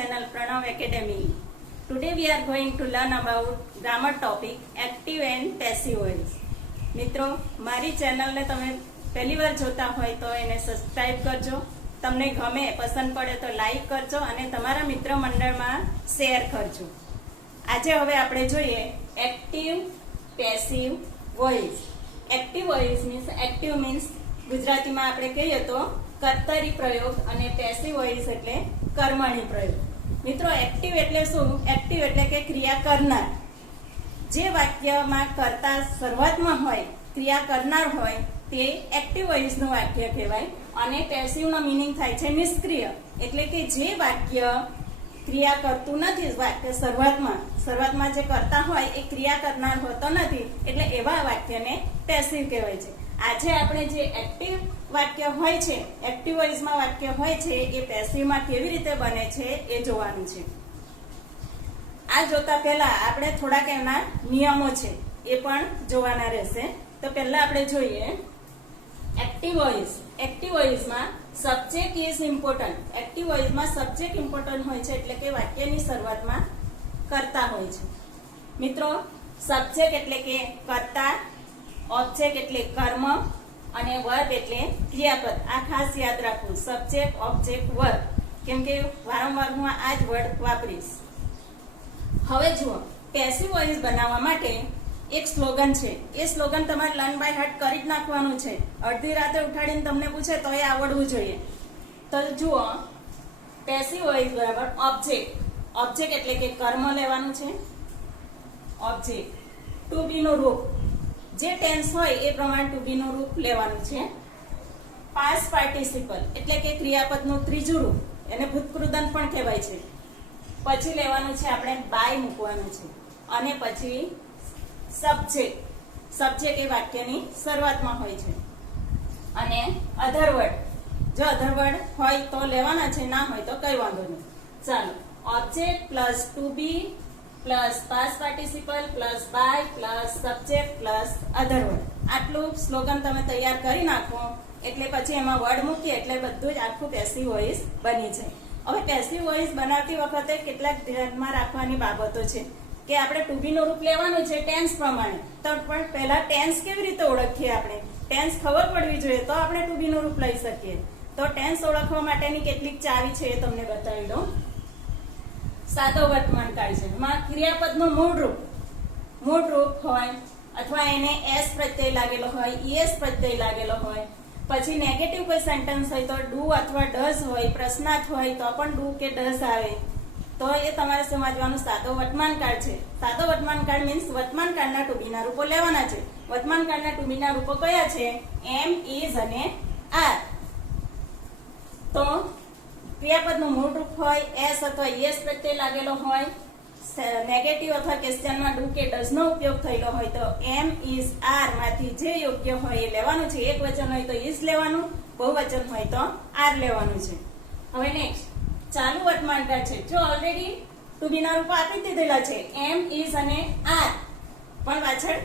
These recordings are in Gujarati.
channel Pranav Academy. Today we are going to learn about grammar topic active and passive voice. મિત્રો મારી ચેનલને તમે પહેલી વાર જોતા હોય તો એને સબસ્ક્રાઇબ કરજો. તમને ગમે પસંદ પડે તો લાઈક કરજો અને તમારા મિત્ર મંડળમાં શેર કરજો. આજે હવે આપણે જોઈએ active passive voice. Active voice means ગુજરાતીમાં આપણે કહીએ તો કર્તરી પ્રયોગ અને પેસિવ વોઇસ એટલે કર્મણી પ્રયોગ. મિત્રો એક્ટિવ એટલે શું? એક્ટિવ એટલે કે ક્રિયા કરનાર. જે વાક્યમાં કર્તા શરૂઆતમાં હોય, ક્રિયા કરનાર હોય તે એક્ટિવ વોઇસનું વાક્ય કહેવાય. અને પેસિવનો મિનિંગ થાય છે નિષ્ક્રિય, એટલે કે જે વાક્ય ક્રિયા કરતું નથી. વાક્ય શરૂઆતમાં જે કરતા હોય એ ક્રિયા કરનાર હોતો નથી, એટલે એવા વાક્યને પેસિવ કહેવાય છે. આજે આપણે જે એક્ટિવ વાક્ય હોય છે, એક્ટિવ વોઇસમાં વાક્ય હોય છે, એ પેસિવમાં કેવી રીતે બને છે એ જોવાનું છે. આ જોતા પહેલા આપણે થોડાક એના નિયમો છે એ પણ જોવાના રહેશે. તો પહેલા આપણે જોઈએ એક્ટિવ વોઇસ. એક્ટિવ વોઇસમાં સબ્જેક્ટ ઇઝ ઇમ્પોર્ટન્ટ. એક્ટિવ વોઇસમાં સબ્જેક્ટ ઇમ્પોર્ટન્ટ હોય છે, એટલે કે વાક્યની શરૂઆતમાં કર્તા હોય છે. મિત્રો સબ્જેક્ટ એટલે કે કર્તા, ઓબ્જેક્ટ એટલે કર્મ અને વર્બ એટલે ક્રિયાપદ. આ ખાસ યાદ રાખવું, સબ્જેક્ટ, ઓબ્જેક્ટ, વર્બ, કેમ કે વારંવાર હું આ જ વર્ડ વાપરીશ. હવે જુઓ, પેસિવ વોઇસ બનાવવા માટે એક સ્લોગન છે. એ સ્લોગન તમારે લર્ન બાય હાર્ટ કરી જ નાખવાનું છે. અડધી રાતે ઉઠાડીને તમને પૂછે તો એ આવડવું જોઈએ. તો જુઓ, પેસિવ વોઇસ બરાબર ઓબ્જેક્ટ. ઓબ્જેક્ટ એટલે કે કર્મ લેવાનું છે. ઓબ્જેક્ટ ટુ બી નું રૂપ, જે ટેન્સ હોય એ પ્રમાણે ટુ બી નું રૂપ લેવાનું છે. પાસ્ટ પાર્ટિસિપલ એટલે કે ક્રિયાપદનું ત્રીજું રૂપ, એને ભૂતકૃદંત પણ કહેવાય છે. પછી લેવાનું છે આપણે બાય મૂકવાનું છે. અને પછી સબ્જેક્ટ. સબ્જેક્ટ એ વાક્યની શરૂઆતમાં હોય છે. અને અધરવર્ડ, જો અધરવર્ડ હોય તો લેવાના છે, ના હોય તો કઈ વાંધો નહીં. ચાલો, object plus to be plus past participle plus by plus subject plus other word. આટલું સ્લોગન તમે તૈયાર કરી નાખો એટલે પછી એમાં વર્ડ મૂકીએ એટલે બધું જ આખું પેસિવ વોઇસ બની જાય. હવે પેસિવ વોઇસ બનાવતી વખતે કેટલાક ધ્યાનમાં રાખવાની બાબતો છે કે આપણે ટુ બી નું રૂપ લેવાનું છે ટેન્સ પ્રમાણે. તો પણ પહેલા ટેન્સ કેવી રીતે ઓળખીએ? આપણે ટેન્સ ખબર પડવી જોઈએ તો આપણે ટુ બી નું રૂપ લઈ શકીએ. તો ટેન્સ ઓળખવા માટેની કેટલીક ચાવી છે એ તમને બતાવી દઉં. સાદો વર્તમાનકાળ છે, એમાં ક્રિયાપદનું મૂળ રૂપ હોય, અથવા એને એસ પ્રત્યય લાગેલો હોય, ઈએસ પ્રત્યય લાગેલો હોય. પછી નેગેટિવ કોઈ સેન્ટેન્સ હોય તો ડુ અથવા ડઝ હોય, પ્રશ્નાર્થ હોય તો પણ ડુ કે ડઝ આવે. તો એ તમારે સમજવાનું સાદો વર્તમાનકાળ છે. સાદો વર્તમાનકાળ મીન્સ વર્તમાનકાળના ટુ બી ના રૂપો લેવાના છે. વર્તમાનકાળના ટુ બી ના રૂપો કયા છે? એમ, ઇઝ અને આર. તો ક્રિયાપદનું મૂળ રૂપ હોય, એસ અથવા યસ પ્રત્યય લાગેલો હોય, નેગેટિવ અથવા ક્વેશ્ચનમાં ડુ કે ડઝ નો ઉપયોગ થયેલો હોય તો એમ, ઇઝ, આર માંથી જે યોગ્ય હોય એ લેવાનું છે. એક વચન હોય તો ઇઝ લેવાનું, બહુવચન હોય તો આર લેવાનું છે. હવે નેક્સ્ટ ચાલુ વર્તમાનકાળ છે. જો ઓલરેડી ટુ બી ના રૂપો આપી દીધેલા છે, એમ, ઇઝ અને આર, પણ પાછળ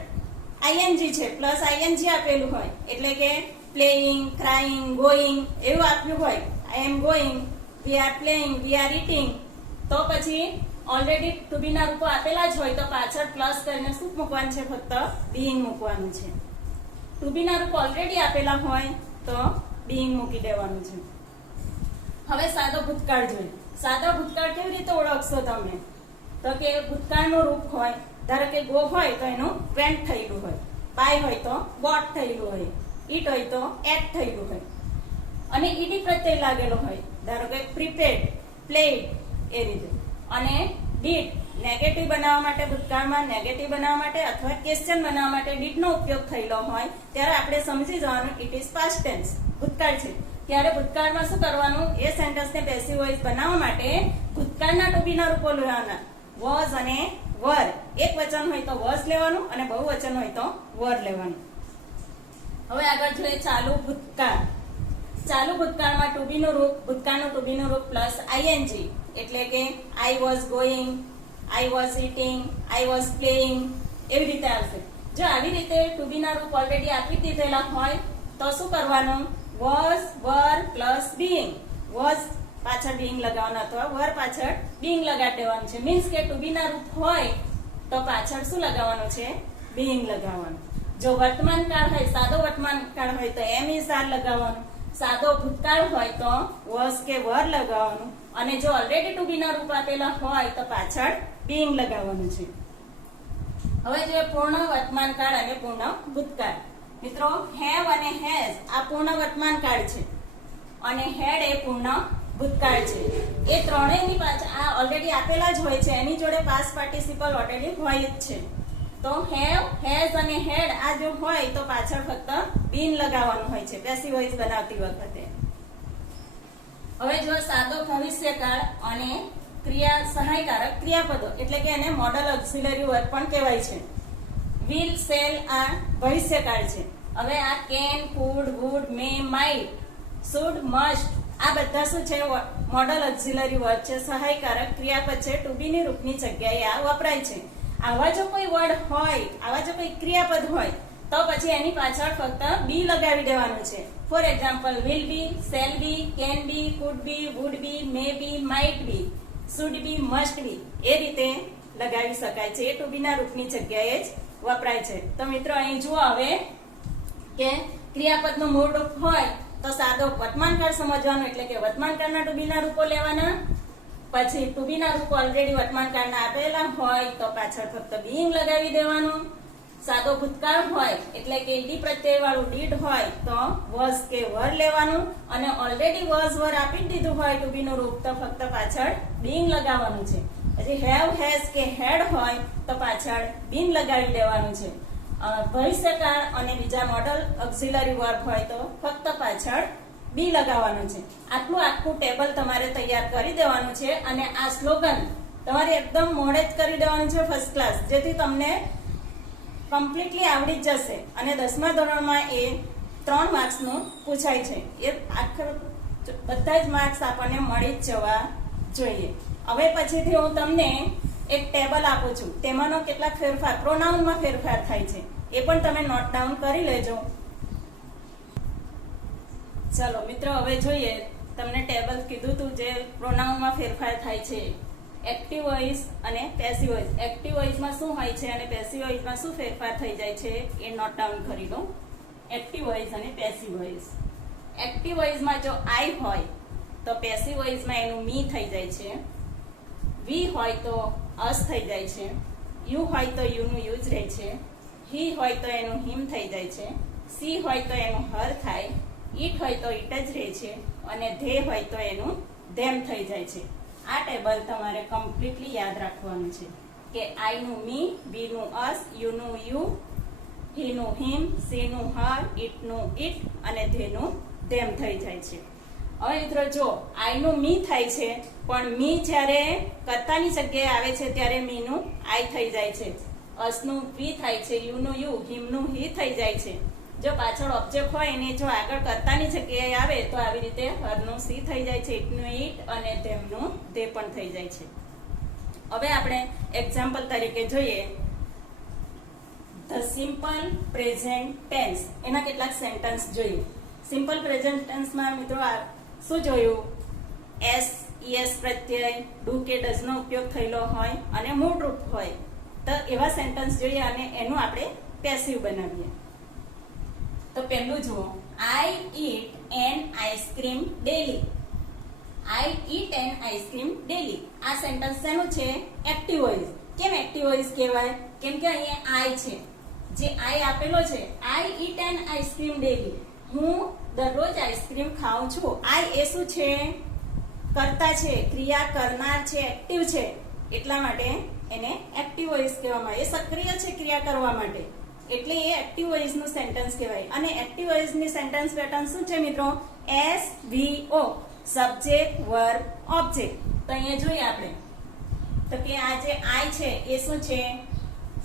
આઈએનજી છે, પ્લસ આઈએનજી આપેલું હોય, એટલે કે પ્લેઇંગ, ક્રાઇંગ, ગોઈંગ એવું આપ્યું હોય. I am going, we are playing, we are eating. તો પછી ઓલરેડી ટુ બી ના રૂપો આપેલા જ હોય તો પાછળ પ્લસ કરીને શું મૂકવાનું છે? ફક્ત બીઇંગ મૂકવાનું છે. ટુ બી ના રૂપ ઓલરેડી આપેલા હોય તો બીઇંગ મૂકી દેવાનું છે. હવે સાદો ભૂતકાળ જોઈએ. સાદો ભૂતકાળ કેવી રીતે ઓળખશો તમે? તો કે ભૂતકાળનું રૂપ હોય, ધારો કે ગો હોય તો એનું વેન્ટ થયેલું હોય, બાય હોય તો બોટ થયેલું હોય, ઈટ હોય તો એટ થયેલું હોય, અને ઈડી પ્રત્યય લાગેલો હોય, ધારો કે પ્રીપેડ, પ્લેડ, એ રીતે. અને ડીડ નેગેટિવ બનાવવા માટે, ભૂતકાળમાં નેગેટિવ બનાવવા માટે અથવા ક્વેશ્ચન બનાવવા માટે ડીડ નો ઉપયોગ થયેલો હોય ત્યારે આપણે સમજી જવાનું ઇટ ઇઝ પાસ્ટ ટેન્સ, ભૂતકાળ છે. ત્યારે ભૂતકાળમાં શું કરવાનું? એ સેન્ટેન્સને પેસિવ વોઇસ બનાવવા માટે ભૂતકાળના ટુ બી ના રૂપો લેવાના, વોઝ અને વર. એક વચન હોય તો વોઝ લેવાનું અને બહુવચન હોય તો વર લેવાનું. હવે આગળ જોઈએ ચાલુ ભૂતકાળ. ચાલુ ભૂતકાળમાં ટુ બી નું રૂપ, ભૂતકાળનું ટુ બી નું રૂપ પ્લસ આઈએનજી, એટલે કે I was going, I was eating, I was playing, એવી રીતે આવશે. જો આવી રીતે ટુ બી ના રૂપ ઓલરેડી આપી દીધેલા હોય તો શું કરવાનું? Was, were plus being. Was પાછળ બીંગ લગાવવાનું અથવા વર પાછળ બીંગ લગાડી દેવાનું છે. મીન્સ કે ટુ બી ના રૂપ હોય તો પાછળ શું લગાવવાનું છે? બીંગ લગાવવાનું. જો વર્તમાન કાળ હોય, સાદો વર્તમાન કાળ હોય તો એમ ઇઝ આર લગાવવાનું. સાદો ભૂતકાળ હોય તો વોઝ કે વર લગાવવાનું. અને જો ઓલરેડી ટુ બી ના રૂપ આપેલા હોય તો પાછળ બીંગ લગાવવાનું છે. હવે જોઈએ પૂર્ણ વર્તમાન કાળ અને પૂર્ણ ભૂતકાળ. મિત્રો, હેવ અને હેઝ આ પૂર્ણ વર્તમાન કાળ છે અને હેડ એ પૂર્ણ ભૂતકાળ છે. એ ત્રણેયની પાછળ આ ઓલરેડી આપેલા જ હોય છે, એની જોડે પાસ્ટ પાર્ટિસિપલ ઓલરેડી હોય જ છે. તો હેવ, હેઝ અને હેડ આ જો હોય તો પાછળ ફક્ત બીન લગાવવાનું હોય છે પેસિવ વોઇસ બનાવતી વખતે. હવે જો સાદો ભવિષ્યકાળ અને ક્રિયા સહાયકારક ક્રિયાપદો એટલે કે એને મોડલ ઓક્સિલરી વર્બ પણ કહેવાય છે. વિલ, શેલ આ ભવિષ્યકાળ છે. હવે આ can, could, would, may, might, should, must આ બધા શું છે? મોડલ ઓક્સિલરી વર્બ છે, સહાયકારક ક્રિયાપદ છે. ટુ બી ની રૂપની જગ્યાએ આ વપરાય છે. આવા જો કોઈ વર્ડ હોય, આવા જો કોઈ ક્રિયાપદ હોય તો પછી એની પાછળ ફક્ત બી લગાવી દેવાનું છે. For example, will be, shall be, can be, could be, would be, may be, might be, should be, must be એ રીતે લગાવી શકાય છે. એ ટુ બી ના રૂપની જગ્યાએ જ વપરાય છે. તો મિત્રો અહીં જુઓ હવે કે ક્રિયાપદનું મૂળ રૂપ હોય તો સાદો વર્તમાનકાળ સમજવાનું એટલે કે વર્તમાનકાળના ટુ બી ના રૂપો લેવાના. પછી ટુ બી ના રૂપ ઓલરેડી વર્તમાનકાળના આપેલા હોય તો પાછળ ફક્ત બીઇંગ લગાવી દેવાનું. સાદો ભૂતકાળ હોય એટલે કે ઈડી પ્રત્યય વાળું ડીડ હોય તો વોઝ કે વર લેવાનું. અને ઓલરેડી વોઝ વર આપી દીધું હોય ટુ બી નું રૂપ તો ફક્ત પાછળ બીઇંગ લગાવવાનું છે. પછી હેવ, હેઝ કે હેડ હોય તો પાછળ બીન લગાવી દેવાનું છે. ભવિષ્યકાળ અને બીજા મોડલ ઓક્સિલરી વર્બ હોય તો ફક્ત પાછળ બી લગાવવાનું છે. આટલું આખું ટેબલ તમારે તૈયાર કરી દેવાનું છે અને આ સ્લોગન તમારે એકદમ મોડે જ કરી દેવાનું છે ફર્સ્ટ ક્લાસ, જેથી તમને કમ્પ્લીટલી આવડી જ જશે. અને 10મા ધોરણમાં એ 3 માર્ક્સનું પૂછાય છે. એ આખર બધા જ માર્ક્સ આપણને મળી જ જવા જોઈએ. હવે પછીથી હું તમને એક ટેબલ આપું છું, તેમાંનો કેટલાક ફેરફાર પ્રોનાઉનમાં ફેરફાર થાય છે એ પણ તમે નોટ ડાઉન કરી લેજો. ચલો મિત્રો, હવે જોઈએ તમને ટેબલ કીધું હતું જે પ્રોનાઉનમાં ફેરફાર થાય છે. એક્ટિવ વોઇસ અને પેસિવ વોઇસ. એક્ટિવ વોઇસમાં શું હોય છે અને પેસિવ વોઇસમાં શું ફેરફાર થઈ જાય છે એ નોટ ડાઉન કરી લો. એક્ટિવ વોઇસ અને પેસિવ વોઇસ. એક્ટિવ વોઇસમાં જો આઈ હોય તો પેસિવ વોઇસમાં એનું મી થઈ જાય છે. વી હોય તો અસ થઈ જાય છે. યુ હોય તો યુનું યુઝ રહે છે. હી હોય તો એનું હિમ થઈ જાય છે. સી હોય તો એનું હર થાય. ઈટ હોય તો ઈટ જ રહે છે. અને ધે હોય તો એનું ધેમ થઈ જાય છે. આ ટેબલ તમારે કમ્પ્લીટલી યાદ રાખવાનું છે કે આઈ નું મી, બી નું અસ, યુ નું યુ, હી નું હિમ, સી નું હર, ઈટ નું ઈટ અને ધે નું ધેમ થઈ જાય છે. હવે મિત્રો જો આઈ નું મી થાય છે પણ મી જ્યારે કર્તાની જગ્યાએ આવે છે ત્યારે મી નું આઈ થઈ જાય છે. અસ નું વી થાય છે, યુ નું યુ, હિમ નું હી થઈ જાય છે. જો પાછળ ઓબ્જેક્ટ હોય એને જો આગળ કર્તાની જગ્યાએ આવે તો આવી રીતે હર નું સી થઈ જાય છે, ઈટ નું ઈટ અને ધેમ નું ધે પણ થઈ જાય છે. હવે આપણે એક્ઝામ્પલ તરીકે જોઈએ ધ સિમ્પલ પ્રેઝન્ટ ટેન્સ. એના કેટલાક સેન્ટેન્સ જોઈએ. સિમ્પલ પ્રેઝન્ટ ટેન્સમાં મિત્રો શું જોયું? એસ, ઈએસ પ્રત્યય, ડુ કે ડઝ નો ઉપયોગ થયેલો હોય અને મૂળ રૂપ હોય તો એવા સેન્ટેન્સ જોઈએ અને એનું આપણે પેસિવ બનાવીએ. તો પહેલું જુઓ, આઈ eat an ice cream daily. I eat an ice cream daily. આ સેન્ટેન્સ શેનું છે? Active voice. કેમ એક્ટિવ વોઇસ કહેવાય? કેમ કે અહીંયા આઈ છે, જે આઈ આપેલો છે. I eat an ice cream daily. હું દરરોજ આઈસ્ક્રીમ ખાઉં છું. આઈ એ શું છે? કર્તા છે, ક્રિયા કરનાર છે, એક્ટિવ છે. એટલા માટે એને એક્ટિવ વોઇસ કહેવામાં. એ સક્રિય છે ક્રિયા કરવા માટે, એટલે એ એક્ટિવ વોઇસ નું સેન્ટેન્સ કહેવાય. અને એક્ટિવ વોઇસ ની સેન્ટેન્સ પેટર્ન શું છે મિત્રો? એસ વી ઓ, સબ્જેક્ટ, વર્બ, ઓબ્જેક્ટ. તો અહીંયા જોઈએ આપણે તો કે આ જે આઈ છે એ શું છે?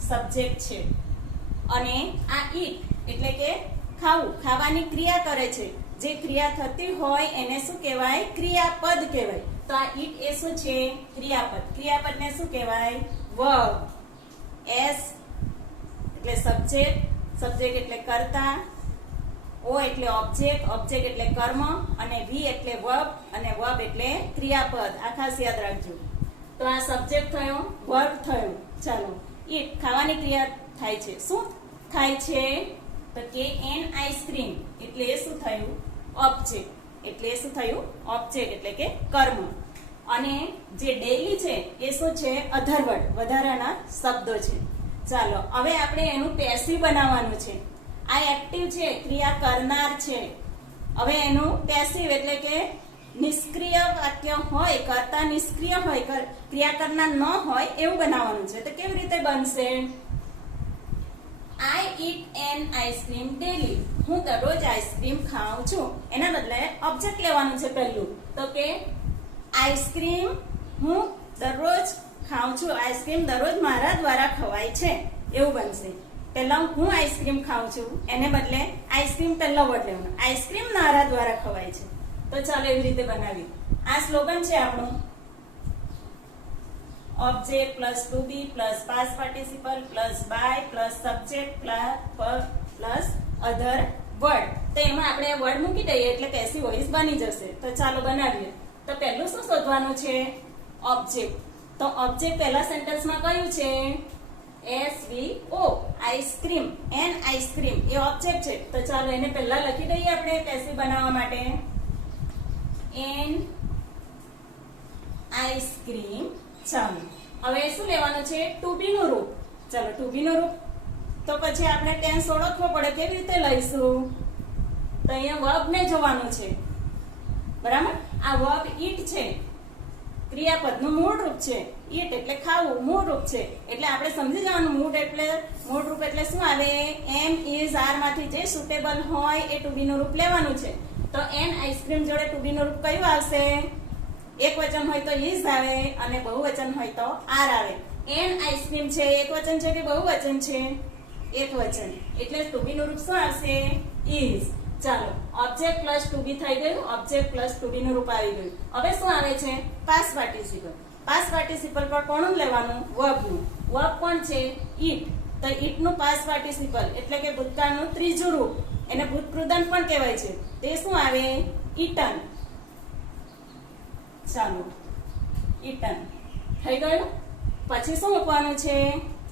સબ્જેક્ટ છે. અને આ ઈટ એટલે કે ખાવું, ખાવાની ક્રિયા કરે છે. જે ક્રિયા થતી હોય એને શું કહેવાય? ક્રિયાપદ કહેવાય. તો આ ઈટ એ શું છે? ક્રિયાપદ. ક્રિયાપદને શું કહેવાય? વર્બ. એસ એટલે સબ્જેક્ટ, સબ્જેક્ટ એટલે કર્તા, ઓ એટલે ઓબ્જેક્ટ, ઓબ્જેક્ટ એટલે કર્મ, અને વી એટલે વર્બ, અને વર્બ એટલે ક્રિયાપદ. આ ખાસ યાદ રાખજો. તો આ સબ્જેક્ટ થયો, વર્બ થયો. ચાલો, ઈટ ખાવાની ક્રિયા થાય છે. શું થાય છે? તો કે એન આઈસ્ક્રીમ એટલે શું થયું? ઓબ્જેક્ટ. એટલે શું થયું? ઓબ્જેક્ટ એટલે કે કર્મ. અને જે ડેઈલી છે એ શું છે? અધરવર્ડ, વધારાના શબ્દો છે. ચાલો, હવે આપણે એનું પેસિવ બનાવવાનું છે. આ એક્ટિવ છે, ક્રિયા કરનાર છે. હવે એનું પેસિવ એટલે કે નિષ્ક્રિય વાક્ય હોય, કરતા નિષ્ક્રિય હોય, ક્રિયા કરનાર ન હોય એવું બનાવવાનું છે. તો કેવી રીતે બનશે? I eat an ice cream daily. હું દરરોજ આઈસ્ક્રીમ ખાઉં છું. એના બદલે ઓબ્જેક્ટ લેવાનું છે પહેલું. તો કે આઈસ્ક્રીમ હું દરરોજ ખાઉં છું. આઈસ્ક્રીમ દરરોજ મારા દ્વારા ખવાય છે એવું બનશે. પહેલા હું આઈસ્ક્રીમ ખાઉં છું એને બદલે આઈસ્ક્રીમ પહેલો વર્ડ લેવાનો. આઈસ્ક્રીમ મારા દ્વારા ખવાય છે. તો ચાલો એવી રીતે બનાવી. આ સ્લોગન છે આપણું. Object plus to be plus past participle plus by plus subject plus other word. તો એમાં આપણે વર્ડ મૂકી દઈએ એટલે પેસિવ વોઇસ બની જશે. તો ચાલો બનાવીએ. તો પહેલું શું શોધવાનું છે? ઓબ્જેક્ટ. તો ઓબ્જેક્ટ પહેલા સેન્ટેન્સમાં કયું છે? SVO, ice cream. એન આઈસ્ક્રીમ એ ઓબ્જેક્ટ છે. તો ચાલો એને પહેલા લખી દઈએ આપણે પેસિવ બનાવવા માટે. An ice cream. ચાલો, હવે શું લેવાનું છે? ટુ બી નું રૂપ. ચાલો, ટુ બી નું રૂપ તો પછી આપણે ટેન્સ ઓળખવો પડે. કેવી રીતે લઈશું? તો અહીંયા વર્બ ને જોવાનું છે. બરાબર? આ વર્બ ઈટ છે, ક્રિયાપદનું મૂળ રૂપ છે. ઈટ એટલે ખાવું, મૂળ રૂપ છે. એટલે આપણે સમજી જવાનું મૂળ રૂપ એટલે શું આવે? એમ, ઇઝ, આર માંથી જે સુટેબલ હોય એ ટુ બી નું રૂપ લેવાનું છે. તો એન આઈસ્ક્રીમ જોડે ટુ બી નું રૂપ કયું આવશે? એક વચન હોય તો ઇઝ આવે અને બહુવચન હોય તો આર આવે. એન આઈસ્ક્રીમ છે એક વચન છે કે બહુવચન છે? એક વચન. એટલે ટુ બી નું રૂપ શું આવશે? ઇઝ. ચાલો, ઓબ્જેક્ટ પ્લસ ટુ બી થઈ ગયું. ઓબ્જેક્ટ પ્લસ ટુ બી નું રૂપ આવી ગયું. હવે શું આવે છે? Past participle. પાસ્ટ પાર્ટિસિપલ પર કોનું લેવાનું? વર્બ નું. વર્બ કોણ છે? ઈટ. તો ઈટ નું પાસ્ટ પાર્ટિસિપલ એટલે કે ભૂતકાળનું ત્રીજું રૂપ. એને ભૂતકૃદંત પણ કહેવાય છે. તે શું આવે? ઈટન. ચાલો, ઈટન થઈ ગયું. પછી શું મૂકવાનું છે?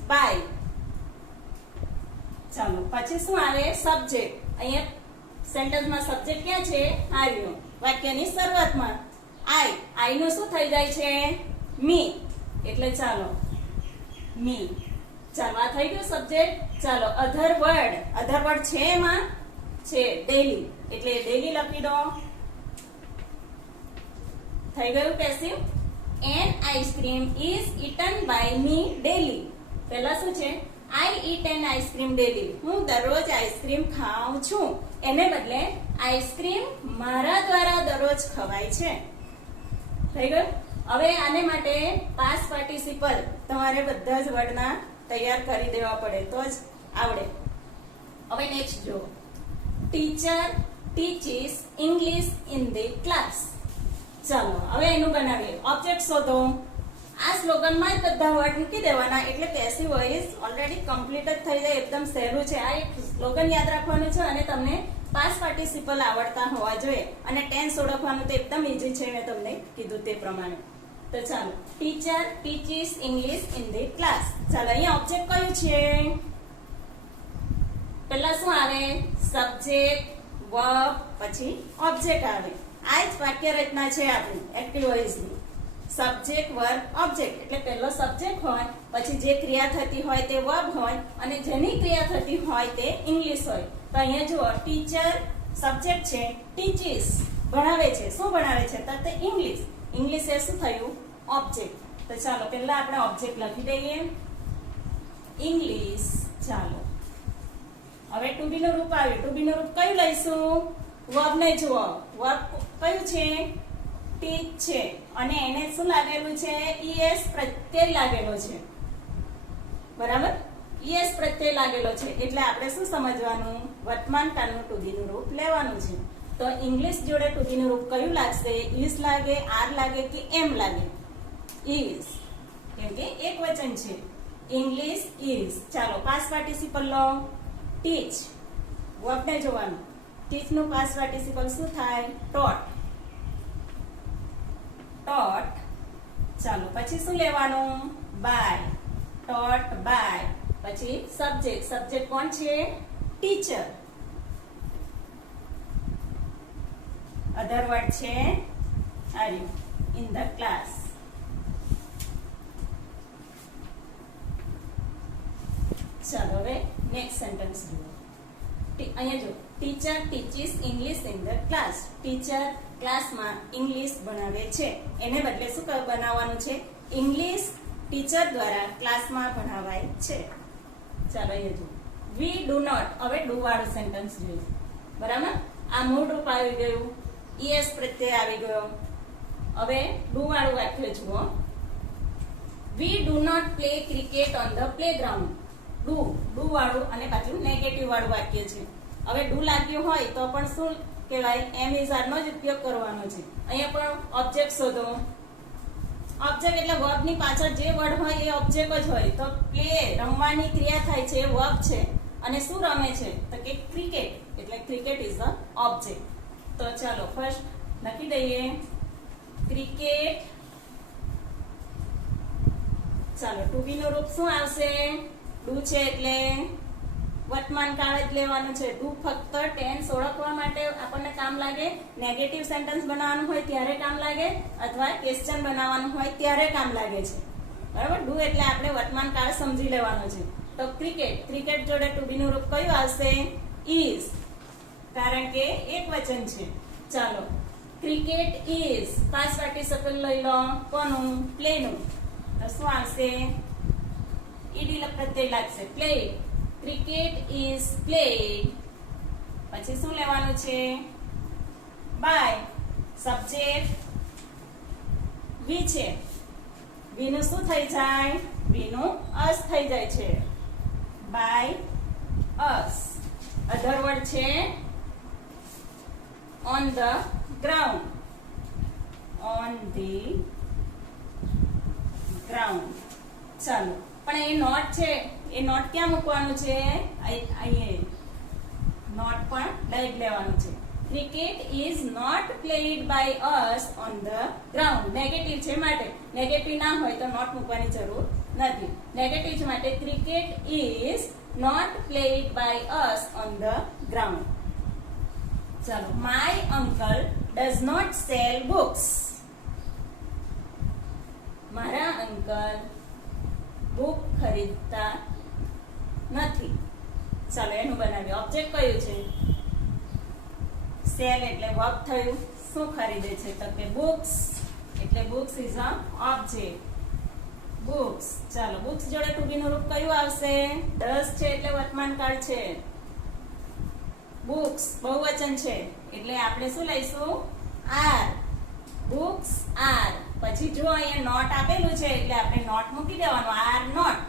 બાય. ચાલો, પછી શું આવે? સબ્જેક્ટ. અહીંયા સેન્ટેન્સમાં સબ્જેક્ટ ક્યાં છે? આવ્યો. વાક્યની શરૂઆતમાં આઈ નું શું થઈ જાય છે? મી. એટલે ચાલો, મી. ચાલો, આ થઈ ગયું સબ્જેક્ટ. ચાલો, અધર વર્ડ. અધર વર્ડ છે એમાં? છે, ડેલી. એટલે ડેલી લખી દો. થઈ ગયું passive. An ice cream is eaten by me daily. પહેલા શું છે? I eat an ice cream daily. હું દરરોજ આઈસ્ક્રીમ ખાઉં છું. એને બદલે આઈસ્ક્રીમ મારા દ્વારા દરરોજ ખવાય છે. થઈ ગયું. હવે આને માટે પાસ્ટ પાર્ટિસિપલ તમારે બધા જ વર્ડના તૈયાર કરી દેવા પડે તો જ આવડે. હવે નેક્સ્ટ જો. Teacher teaches English in the class. ચાલો, હવે એનું બનાવીએ. ઓબ્જેક્ટ શોધો. આ સ્લોગનમાં જ બધા વર્ડ મૂકી દેવાના એટલે પેસિવ વોઇસ ઓલરેડી કમ્પ્લીટ જ થઈ જાય. એકદમ સહેલું છે. આ એક સ્લોગન યાદ રાખવાનું છે અને તમને પાસ્ટ પાર્ટિસિપલ આવડતા હોવા જોઈએ. અને ટેન્સ ઓળખવાનું તો એકદમ ઈઝી છે. મેં તમને કીધું તે પ્રમાણે. તો ચાલો, teacher teaches English in the class. ચાલો, અહીંયા ઓબ્જેક્ટ કયું છે? પહેલા શું આવે? સબ્જેક્ટ, વર્બ, પછી ઓબ્જેક્ટ આવે. આ જ વાક્ય રચના છે આપણી એક્ટિવ વોઇસની. Subject, verb, object. એટલે પહેલો સબ્જેક્ટ હોય, પછી જે ક્રિયા થતી હોય તે વર્બ હોય અને જેની ક્રિયા થતી હોય તે ઇંગ્લિશ હોય. તો અહીંયા જુઓ, ટીચર સબ્જેક્ટ છે, ટીચીસ ભણાવે છે. શું ભણાવે છે? તો તે ઇંગ્લિશ. ઇંગ્લિશ એ શું થયું? ઓબ્જેક્ટ. તો ચાલો, પહેલા આપણે ઓબ્જેક્ટ લખી દઈએ. ઇંગ્લિશ. ચાલો, હવે ટુ બી નું રૂપ આવ્યું. ટુ બી નું રૂપ કયું લઈશું? વર્બ ને જુઓ. વર્બ કયું છે? ટીચ છે. અને એને શું લાગેલું છે? ઈએસ પ્રત્યય લાગેલો છે. બરાબર? ઈએસ પ્રત્યય લાગેલો છે. એટલે આપણે શું સમજવાનું? વર્તમાન કાળનું ટુ બી નું રૂપ લેવાનું છે. તો ઇંગ્લિશ જોડે ટુ બી નું રૂપ કયું લાગશે? ઇઝ લાગે, આર લાગે કે એમ લાગે? ઇઝ. કેમ કે એક વચન છે. English is. ચાલો, પાસ્ટ પાર્ટિસિપલ લો. ટીચ. વર્બ ને જોવાનું. ટીચ નું પાસ્ટ પાર્ટિસિપલ શું થાય? ટોટ. ટોટ. ચાલો પછી શું લેવાનું? બાય. Taught by. પછી સબ્જેક્ટ. સબ્જેક્ટ કોણ છે? ટીચર. અધર વર્ડ છે આર્યુ ઇન ધ ક્લાસ. ચાલો હવે નેક્સ્ટ સેન્ટેન્સ જુઓ. અહીંયા જો teacher teaches English in the class. Teacher ક્લાસમાં ઇંગ્લિશ ભણાવે છે. એને બદલે શું બનાવવાનું છે? ઇંગ્લિશ ટીચર દ્વારા ક્લાસમાં ભણાવાય છે. ચાલો અહીંયા જુઓ. We do not. હવે ડુ વાળું સેન્ટેન્સ જોઈશું. બરાબર? આ મૂળ રૂપ આવી ગયું. ઈએસ પ્રત્યય આવી ગયો. હવે ડુ વાળું વાક્ય જુઓ. We do not play cricket on the playground. Do વાળું અને પાછું નેગેટિવ વાળું વાક્ય છે. હવે ડુ લાગ્યું હોય તો પણ શું કહેવાય? એમ ઇઝ આર નો જ ઉપયોગ કરવાનો છે. અહીંયા પણ ઓબ્જેક્ટ શોધો. ઓબ્જેક્ટ એટલે વર્બ ની પાછળ જે વર્ડ હોય એ ઓબ્જેક્ટ જ હોય. તો પ્લે રમવાની ક્રિયા થાય છે એ વર્બ છે. અને શું રમે છે? તો કે ક્રિકેટ. એટલે ક્રિકેટ ઇઝ અ ઓબ્જેક્ટ. તો ચાલો ફર્સ્ટ લખી દઈએ ક્રિકેટ. ચાલો ટુ બી નું રૂપ શું આવશે? ડુ છે એટલે વર્તમાન કાળ જ લેવાનું છે. ડુ ફક્ત ટેન્સ ઓળખવા માટે આપણને કામ લાગે. નેગેટિવ સેન્ટેન્સ બનાવવાનું હોય ત્યારે કામ લાગે, અથવા ક્વેશ્ચન બનાવવાનું હોય ત્યારે કામ લાગે છે. બરાબર? ડુ એટલે આપણે વર્તમાન કાળ સમજી લેવાનો છે. તો ક્રિકેટ. ક્રિકેટ જોડે ટુ બી નું રૂપ કયું આવશે? ઇઝ. કારણ કે એક વચન છે. ચાલો ક્રિકેટ ઇઝ પાસ્ટ પાર્ટિસિપલ લઈ લો. કોનું? પ્લે નું. તો શું આવશે? ઈડી પ્રત્યય લાગશે. પ્લે. Cricket is played. પછી શું લેવાનું છે? બાય. સબ્જેક્ટ વી છે. વી નું શું થઈ જાય? વી નું અસ થઈ જાય છે. By us. અધર વર્ડ છે on the ground. On the ground. ચાલો પણ એ નોટ છે. એ નોટ ક્યાં મૂકવાનું છે? અહીં નોટ પણ લઈ લેવાનું છે. Cricket is not played by us on the ground. Negative છે માટે. નેગેટિવ ના હોય તો નોટ મૂકવાની જરૂર નથી. નેગેટિવ છે માટે cricket is not played by us on the ground. ચાલો my uncle does not sell books. મારા અંકલ બુક ખરીદતા નથી. ચાલો એનું બનાવીએ. ઓબ્જેક્ટ કયું છે? સેલ એટલે વર્બ થયું. શું ખરીદે છે? તો કે બુક્સ. એટલે books is a object. Books. ચાલો બુક્સ જોડે ટુ બી નું રૂપ કયું આવશે? ડઝ છે એટલે વર્તમાન કાળ છે. બુક્સ બહુવચન છે એટલે આપણે શું લઈશું? આર. Books are. પછી જો અહીંયા નોટ આપેલું છે એટલે આપણે નોટ મૂકી દેવાનું. Are not.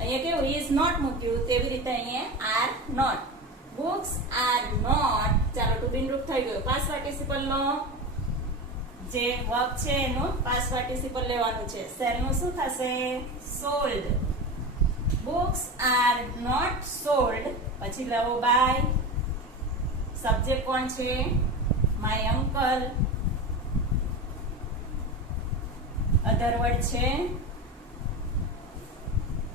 અહીંયા કેવું? ઇઝ નોટ મૂક્યું તેવી રીતે અહીંયા are not. Books are not. ચાલો ટુ બી રૂપ થઈ ગયું. પાસ્ટ પાર્ટિસિપલ નો જે વર્બ છે એનું પાસ્ટ પાર્ટિસિપલ લેવાનું છે. સેલ નું શું થશે? Sold. Books are not sold. પછી લેવો બાય. સબ્જેક્ટ કોણ છે? My uncle. અધર વર્ડ છે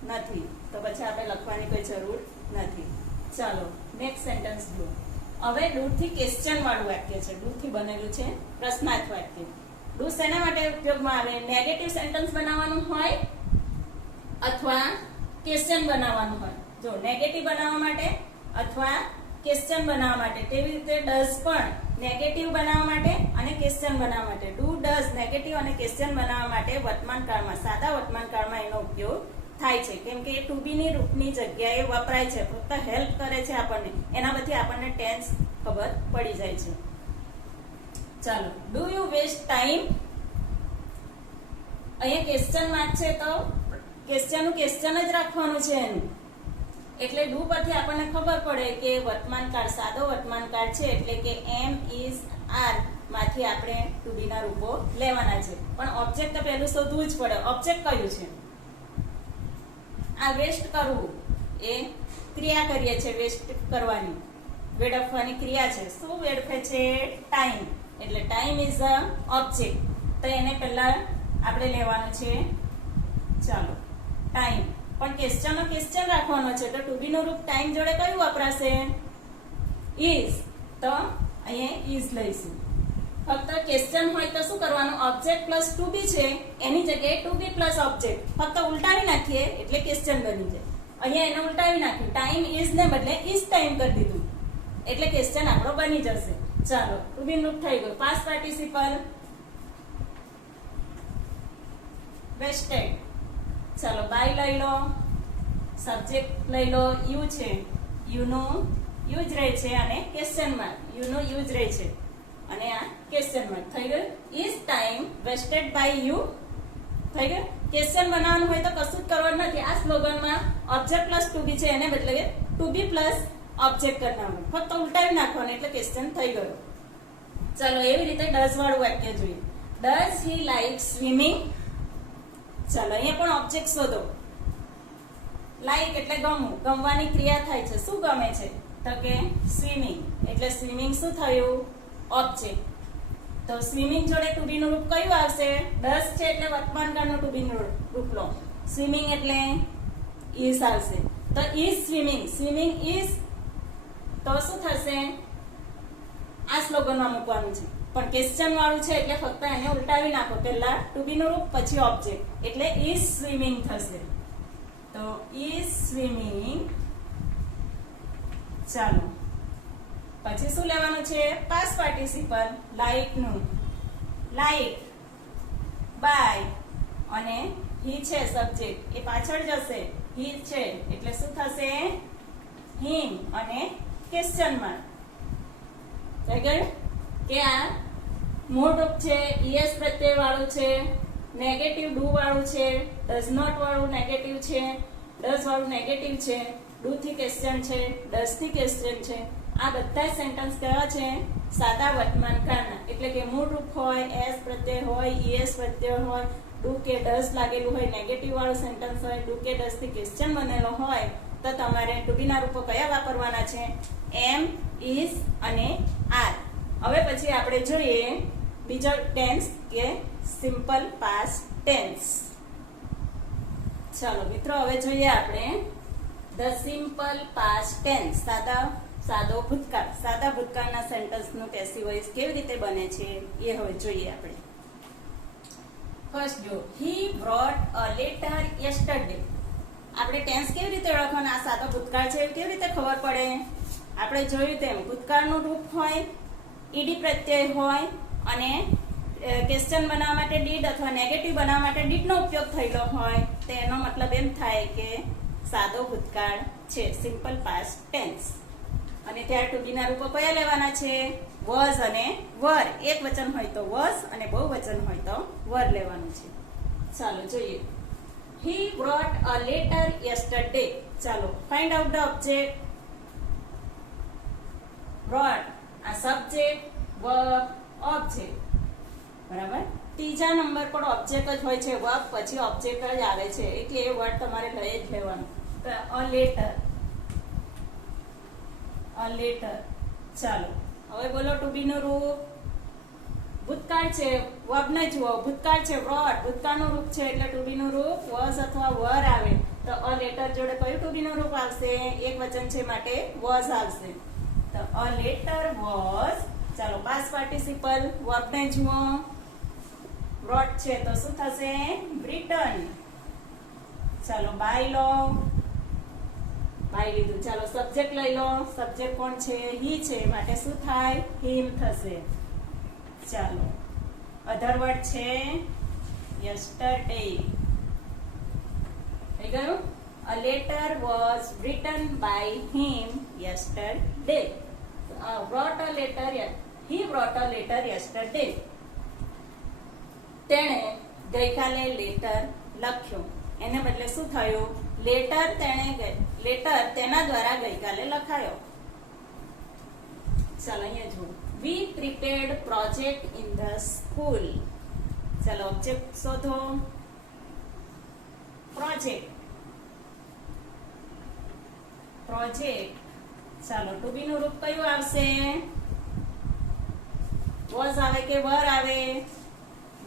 નથી. તો પછી આપણે લખવાની કોઈ જરૂર નથી. ચાલો નેક્સ્ટ સેન્ટેન્સ જુઓ. હવે ડુ થી ક્વેશ્ચન વાળું વાક્ય છે. ડુ થી બનેલું છે પ્રશ્નાર્થ વાક્ય. ડુ શેના માટે ઉપયોગમાં આવે? નેગેટિવ સેન્ટેન્સ બનાવવાનું હોય અથવા ક્વેશ્ચન બનાવવાનું હોય. જો નેગેટિવ બનાવવા માટે અથવા ક્વેશ્ચન બનાવવા માટે. તેવી રીતે ડઝ પણ નેગેટિવ બનાવવા માટે અને ક્વેશ્ચન બનાવવા માટે. ડુ ડઝ નેગેટિવ અને ક્વેશ્ચન બનાવવા માટે વર્તમાન કાળમાં, સાદા વર્તમાન કાળમાં એનો ઉપયોગ થાય છે. કેમ કે એ ટુ બી ની રૂપની જગ્યાએ વપરાય છે. ફક્ત હેલ્પ કરે છે આપણને. એના પરથી આપણને ટેન્સ ખબર પડી જાય છે. ચાલો ડુ યુ વેસ્ટ ટાઈમ. અહીંયા ક્વેશ્ચન માર્ક છે તો ક્વેશ્ચન નું ક્વેશ્ચન જ રાખવાનું છે એનું. એટલે ડુ પરથી આપણને ખબર પડે કે વર્તમાન કાળ સાદો વર્તમાન કાળ છે. એટલે કે એમ ઇઝ આર માંથી આપણે ટુ બી ના રૂપો લેવાના છે. પણ ઓબ્જેક્ટ તો પહેલું શોધવું જ પડે. ઓબ્જેક્ટ કયું છે? આ વેસ્ટ કરવું એ ક્રિયા કરીએ છીએ વેસ્ટ કરવાની. વેડફવાની ક્રિયા છે. શું વેડફે છે? ટાઈમ. એટલે ટાઈમ ઇઝ અ ઓબ્જેક્ટ. તો એને પહેલા આપણે લેવાનું છે, ચાલો ટાઈમ. પણ ક્વેશ્ચનનો ક્વેશ્ચન રાખવાનો છે, તો ટુ બી નું રૂપ ટાઈમ જોડે કયું વપરાશે? ઇઝ. તો અહીંયા ઇઝ લઈશું. ફક્ત ક્વેશ્ચન હોય તો શું કરવાનું? ઓબ્જેક્ટ પ્લસ ટુ બી છે એની જગ્યાએ ટુ બી પ્લસ ઓબ્જેક્ટ ફક્ત ઉલટાવી નાખીએ એટલે ક્વેશ્ચન બની જાય. અહીંયા એને ઉલટાવી નાખ્યું, ટાઈમ ઇઝ ને બદલે ઇઝ ટાઈમ કરી દીધું એટલે ક્વેશ્ચન આપણો બની જશે. ચાલો ટુ બી રૂપ થઈ ગયું. Past participle wasted. ચાલો બાય લઈ લો, સબ્જેક્ટ લઈ લો, યુ છે, યુ નો યુઝ રહે છે અને ક્વેશ્ચન માર્ક, યુ નો યુઝ રહે છે અને આ ક્વેશ્ચન માર્ક થઈ ગયું. Is time wasted by you થઈ ગયું. ક્વેશ્ચન બનાવવાનું હોય તો કશું જ કરવાનું નથી. આ સ્લોગનમાં ઓબ્જેક્ટ પ્લસ ટુ બી છે એને બદલે ટુ બી પ્લસ ઓબ્જેક્ટ કરી નાખવાનું, ફક્ત ઉલટાવી નાખવાનું એટલે ક્વેશ્ચન થઈ ગયો. ચાલો એવી રીતે ડઝ વાળું વાક્ય જોઈએ. Does he like swimming. ચાલો અહીંયા પણ ઓબ્જેક્ટ શોધો. લાઈક એટલે ગમવું, ગમવાની ક્રિયા થાય છે. શું ગમે છે? તો કે સ્વિમિંગ. એટલે સ્વિમિંગ શું થયું? ઓબ્જેક્ટ. તો સ્વિમિંગ જોડે ટુ બી નું રૂપ કયું આવશે? ડઝ છે એટલે વર્તમાન કાળનું ટુ બી નું રૂપ લો. સ્વિમિંગ એટલે ઇઝ આવશે. તો ઇઝ સ્વિમિંગ, સ્વિમિંગ ઇઝ. તો શું થશે? આ સ્લોગનમાં મૂકવાનું છે, પણ ક્વેશ્ચન વાળું છે એટલે ફક્ત એને ઉલટાવી નાખો. પહેલા ટુ બી નું રૂપ પછી ઓબ્જેક્ટ એટલે ઇઝ સ્વિમિંગ થશે. તો ઇઝ સ્વિમિંગ. ચાલો પછી શું લેવાનું છે? પાસ્ટ પાર્ટિસિપલ લાઈક નું. લાઈક બાય અને હી છે સબ્જેક્ટ એ પાછળ જશે. હી છે એટલે શું થશે? હિમ અને ક્વેશ્ચન માર્ક. થઈ ગયું કે આ મૂળ રૂપ છે, ઈએસ પ્રત્યય વાળું છે, નેગેટિવ ડુ વાળું છે, ડઝ નોટ વાળું નેગેટિવ છે, ડઝ વાળું નેગેટિવ છે, ડુ થી ક્વેશ્ચન છે, ડઝ થી ક્વેશ્ચન છે. આ બધા સેન્ટેન્સ કેવા છે? સાદા વર્તમાન કાળના. એટલે કે મૂળ રૂપ હોય, એસ પ્રત્યય હોય, ઈએસ પ્રત્યય હોય, ડુ કે ડઝ લાગેલું હોય, નેગેટિવ વાળું સેન્ટેન્સ હોય, ડુ કે ડઝ થી ક્વેશ્ચન બનેલો હોય તો તમારે ટુ બી ના રૂપો કયા વાપરવાના છે? એમ, ઇઝ અને આર. હવે પછી આપણે જોઈએ બીજો ટેન્સ કે સિમ્પલ પાસ્ટ ટેન્સ. ચાલો મિત્રો હવે જોઈએ આપણે ધ સિમ્પલ પાસ્ટ ટેન્સ. સાદો ભૂતકાળ. સાદા ભૂતકાળના સેન્ટેન્સનું પેસિવ વોઇસ કેવી રીતે બને છે એ હવે જોઈએ આપણે. ફર્સ્ટ જો હી બ્રોટ અ લેટર યસ્ટરડે. આપણે ટેન્સ કેવી રીતે ઓળખવાનું? આ સાદો ભૂતકાળ છે કેવી રીતે ખબર પડે? આપણે જોયું તેમ ભૂતકાળનું રૂપ હોય, ઈડી પ્રત્યય હોય અને ક્વેશ્ચન બનાવવા માટે ડીડ અથવા નેગેટિવ બનાવવા માટે ડીડ નો ઉપયોગ થયેલો હોય તો એનો મતલબ એમ થાય કે સાદો ભૂતકાળ છે, સિમ્પલ પાસ્ટ ટેન્સ. અને ત્યાર ટુ બી ના રૂપો કયા લેવાના છે? વોઝ અને વર. એક વચન હોય તો વોઝ અને બહુવચન હોય તો વર લેવાનું છે. ચાલો જોઈએ. He brought a letter yesterday. ચાલો find out the object. brought આ સબ્જેક્ટ, વર્બ, ઓબ્જેક્ટ. બરાબર. ત્રીજા નંબર પર ઓબ્જેક્ટ જ હોય છે, વર્બ પછી ઓબ્જેક્ટ જ આવે છે એટલે એ વર્ડ તમારે લઈ જ લેવાનું. તો a letter. a letter. ચાલો હવે બોલો ટુ બી નું રૂપ. ભૂતકાળ છે, વર્બ ને જુઓ. ભૂતકાળ છે brought, ભૂતકાળનું રૂપ છે એટલે ટુ બી નું રૂપ was અથવા were આવે. તો a letter જોડે કયું ટુ બી નું રૂપ આવશે? એક વચન છે માટે was આવશે. તો a letter was. ચાલો પાસ્ટ પાર્ટિસિપલ વર્બ ને જુઓ. brought છે તો શું થશે? written. ચાલો બાય લો. બાય લીધું. ચાલો સબ્જેક્ટ લઈ લો. સબ્જેક્ટ કોણ છે? હી છે માટે શું થાય? હિમ થશે. ચાલો અધર વર્ડ છે yesterday. થઈ ગયું? A letter was written by him yesterday. Brought a letter. He brought a letter yesterday. તેણે ગઈકાલે લેટર લખ્યો. એને બદલે શું થયું? લેટર તેના દ્વારા ગઈકાલે લખાયો. ચાલો અહીંયા જુઓ. We prepared project in the school. ચાલો ઓબ્જેક્ટ શોધો. પ્રોજેક્ટ. ચાલો ટુ બી નું રૂપ કયું આવશે? વોઝ આવે કે વર આવે?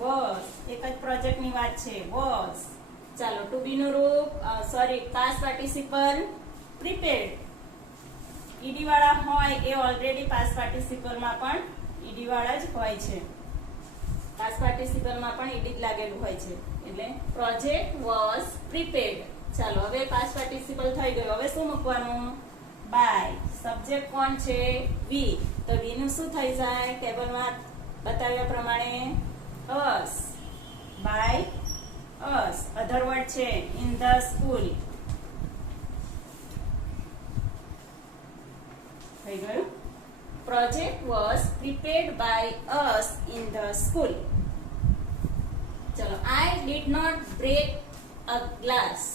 વોઝ. એક જ પ્રોજેક્ટ ની વાત છે, વોઝ. ચાલો ટુ બી નું રૂપ sorry past participle prepared. ED વાળા હોય એ ઓલરેડી પાસ્ટ પાર્ટિસિપલ માં પણ ઈડી વાળા જ હોય છે. પાસ્ટ પાર્ટિસિપલ માં પણ ઈડી જ લાગેલું હોય છે. એટલે પ્રોજેક્ટ વોઝ પ્રીપેડ. ચાલો હવે પાસ્ટ પાર્ટિસિપલ થઈ ગયું. હવે શું મૂકવાનું? બાય. સબ્જેક્ટ કોણ છે? વી. તો વી નું શું થઈ જાય? ટેબલમાં બતાવ્યા પ્રમાણે us. By us. Other word છે ઇન ધ સ્કૂલ. થઈ ગયું. Project was prepared by us in the school. ચલો I did not break a glass.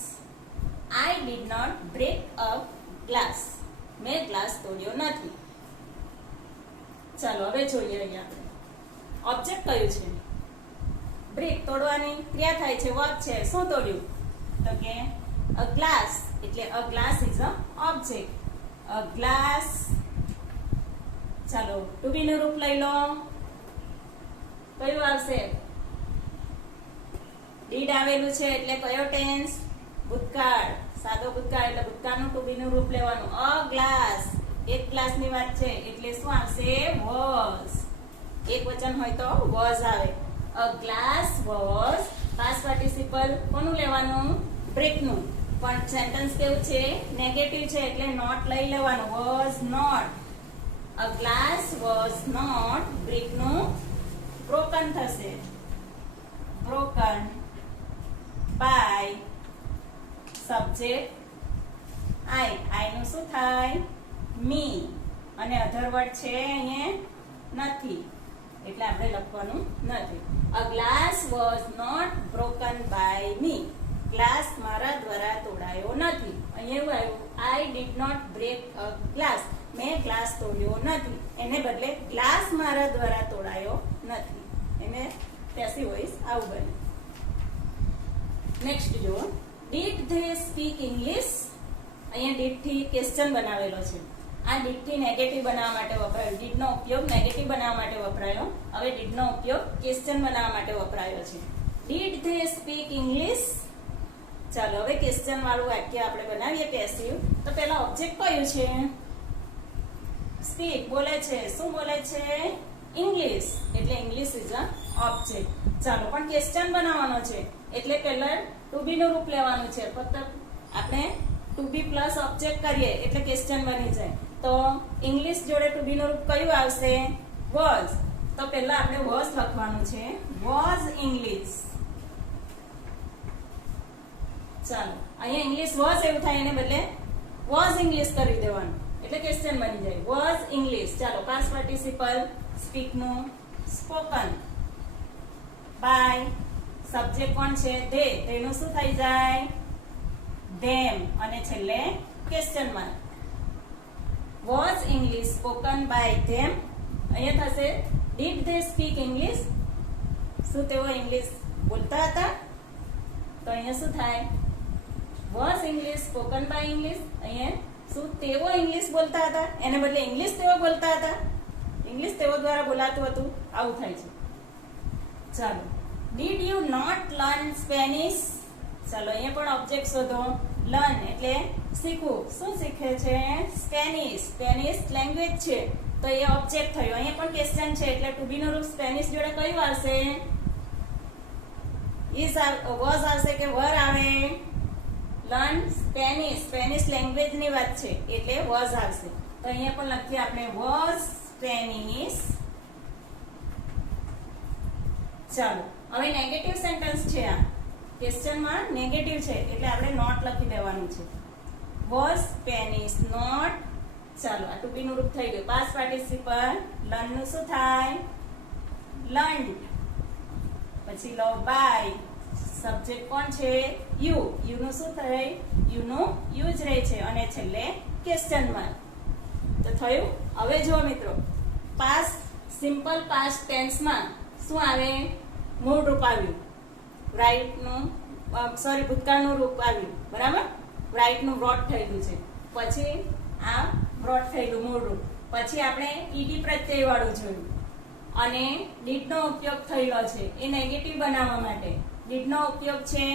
I did not break a glass. મેં ગ્લાસ તોડ્યો નથી. ચાલો હવે જોઈએ અહીંયા આપણે ઓબ્જેક્ટ કયું છે? બ્રેક. તોડવાની ક્રિયા થાય છે, વર્બ છે. શું તોડ્યું? તો કે અ ગ્લાસ. એટલે a glass is a object. A glass. ચાલો ટુ બી નું રૂપ લઈ લો. કયું આવશે? ડીડ આવેલું છે એટલે કયો ટેન્સ? ભૂતકાળ. સાદો ભૂતકાળ એટલે ભૂતકાળનું ટુ બી નું રૂપ લેવાનું. A glass. એક ગ્લાસ ની વાત છે એટલે શું આવશે? વોઝ. એક વચન હોય તો વોઝ આવે. A glass was. Past participle કોનું લેવાનું? બ્રેક નું. પણ સેન્ટેન્સ કેવું છે? નેગેટિવ છે એટલે નોટ લઈ લેવાનું. Was not. A glass was not. Break નું બ્રોકન થશે. Broken by subject I. I નું શું થાય? મી. અને અધર વર્ડ છે અહીંયા નથી એટલે આપણે લખવાનું નથી. A glass was not broken by me. Glass મારા દ્વારા તોડાયો નથી. અહીંયા એવું આવ્યું I did not break a glass. મેં ગ્લાસ તોડ્યો નથી. એને બદલે ગ્લાસ મારા દ્વારા તોડાયો નથી. એને પેસિવ વોઇસ આવું બને. નેક્સ્ટ જુઓ. Did they speak English. અહીંયા ડીડ થી ક્વેશ્ચન બનાવેલો છે. આ ડીડ થી નેગેટિવ બનાવવા માટે વપરાયો. ડીડ નો ઉપયોગ નેગેટિવ બનાવવા માટે વપરાયો. હવે ડીડ નો ઉપયોગ ક્વેશ્ચન બનાવવા માટે વપરાયો છે. Did they speak English. ચાલો હવે ક્વેશ્ચન વાળું વાક્ય આપણે બનાવીએ પેસિવ. તો પહેલા ઓબ્જેક્ટ કયું છે? સ્પીક. બોલે છે. શું બોલે છે? ઇંગ્લિશ. એટલે ઇંગ્લિશ ઇઝ અ ઓબ્જેક્ટ. ચાલો પણ ક્વેશ્ચન બનાવવાનો છે એટલે પહેલા ટુ બી નું રૂપ લેવાનું છે. ફક્ત આપણે ટુ બી પ્લસ ઓબ્જેક્ટ કરીએ એટલે ક્વેશ્ચન બની જાય. તો ઇંગ્લિશ જોડે ટુ બી નું રૂપ કયું આવશે? વોઝ. તો પહેલા આપણે વોઝ લખવાનું છે. Was English. ચાલો અહીંયા ઇંગ્લિશ વોઝ એવું થાય એને બદલે વોઝ ઇંગ્લિશ કરી દેવાનું એટલે ક્વેશ્ચન બની જાય. Was English. ચાલો પાસ્ટ પાર્ટિસિપલ સ્પીક નું સ્પોકન બાય સબ્જેક્ટ કોણ છે? ધે. તેનું શું થઈ જાય? ધેમ. અને છેલ્લે question mark. Was English spoken by them. અહીંયા થશે ડીડ ધે સ્પીક ઇંગ્લિશ. શું તેઓ ઇંગ્લિશ બોલતા હતા? તો અહીંયા શું થાય? Was English spoken by English. અહીંયા શું તેઓ ઇંગ્લિશ બોલતા હતા? એને બદલે ઇંગ્લિશ તેઓ બોલતા હતા. ઇંગ્લિશ તેઓ દ્વારા બોલાતું હતું. આવું થાય છે. ચાલો did you not learn Spanish. ચાલો અહીંયા પણ ઓબ્જેક્ટ શોધો. લર્ન એટલે શીખવું. શું શીખે છે? સ્પેનિશ. સ્પેનિશ લેંગ્વેજ છે તો એ ઓબ્જેક્ટ થયો. અહીંયા પણ ક્વેશ્ચન છે એટલે ટુ બી નું રૂપ સ્પેનિશ જોડે કયું આવશે? ઇઝ વોઝ આવશે કે વર આવે? Learn Spanish. સ્પેનિશ લેંગ્વેજ ની વાત છે એટલે વોઝ આવશે. તો અહીંયા પણ લખીએ આપણે વોઝ સ્પેનિશ. ચાલો હવે નેગેટિવ સેન્ટેન્સ છે. આ ક્વેશ્ચનમાં નેગેટિવ છે એટલે આપણે નોટ લખી દેવાનું છે. Was Spanish note. ચાલો આ ટુ બી નું રૂપ થઈ ગયું. પાસ્ટ પાર્ટિસિપલ લર્ન નું શું થાય? લર્ન્ડ. પછી લો બાય સબ્જેક્ટ કોણ છે? યુ. યુ નું શું થાય? યુ નું યુ જ રહે છે અને છેલ્લે ક્વેશ્ચન માર્ક. તો થયું. હવે જો મિત્રો પાસ્ટ સિમ્પલ પાસ્ટ ટેન્સ માં શું આવે? મૂળ રૂપ આવ્યું. રાઈટ નું ભૂતકાળનું રૂપ આવ્યું. બરાબર? રાઈટ નું વ્રોટ થઈ ગયું છે. પછી આ બ્રોડ થયેલું મૂળરૂપ. પછી આપણે ઈડી પ્રત્યય વાળું જોયું અને ડીડ નો ઉપયોગ થયેલો છે એ નેગેટિવ બનાવવા માટે. ડીડ નો ઉપયોગ છે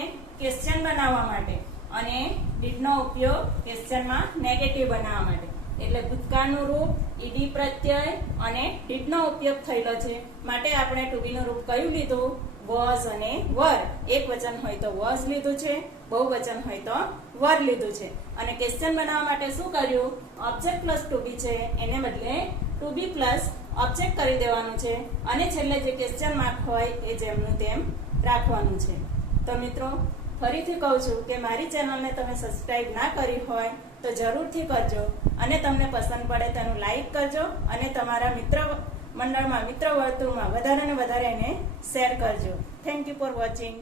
ક્વેશ્ચન બનાવવા માટે અને ડીડ નો ઉપયોગ ક્વેશ્ચનમાં નેગેટિવ બનાવવા માટે. એટલે ભૂતકાળનું રૂપ, ઈડી પ્રત્યય અને ડીડ નો ઉપયોગ થયેલો છે માટે આપણે ટુ બી નું રૂપ કયું લીધું? વોઝ અને વર. એક વચન હોય તો વોઝ લીધું છે, બહુવચન હોય તો વર લીધું છે. અને ક્વેશ્ચન બનાવવા માટે શું કર્યું? ઓબ્જેક્ટ પ્લસ ટુ બી છે એને બદલે ટુ બી પ્લસ ઓબ્જેક્ટ કરી દેવાનું છે અને છેલ્લે જે ક્વેશ્ચન માર્ક હોય એ જેમનું તેમ રાખવાનું છે. તો મિત્રો ફરીથી કહું છું કે મારી ચેનલને તમે સબસ્ક્રાઇબ ના કરી હોય તો જરૂરથી કરજો અને તમને પસંદ પડે તેનું લાઈક કરજો અને તમારા મિત્ર મંડળમાં, મિત્ર વર્તુળમાં વધારે ને વધારે એને શેર કરજો. Thank you for watching.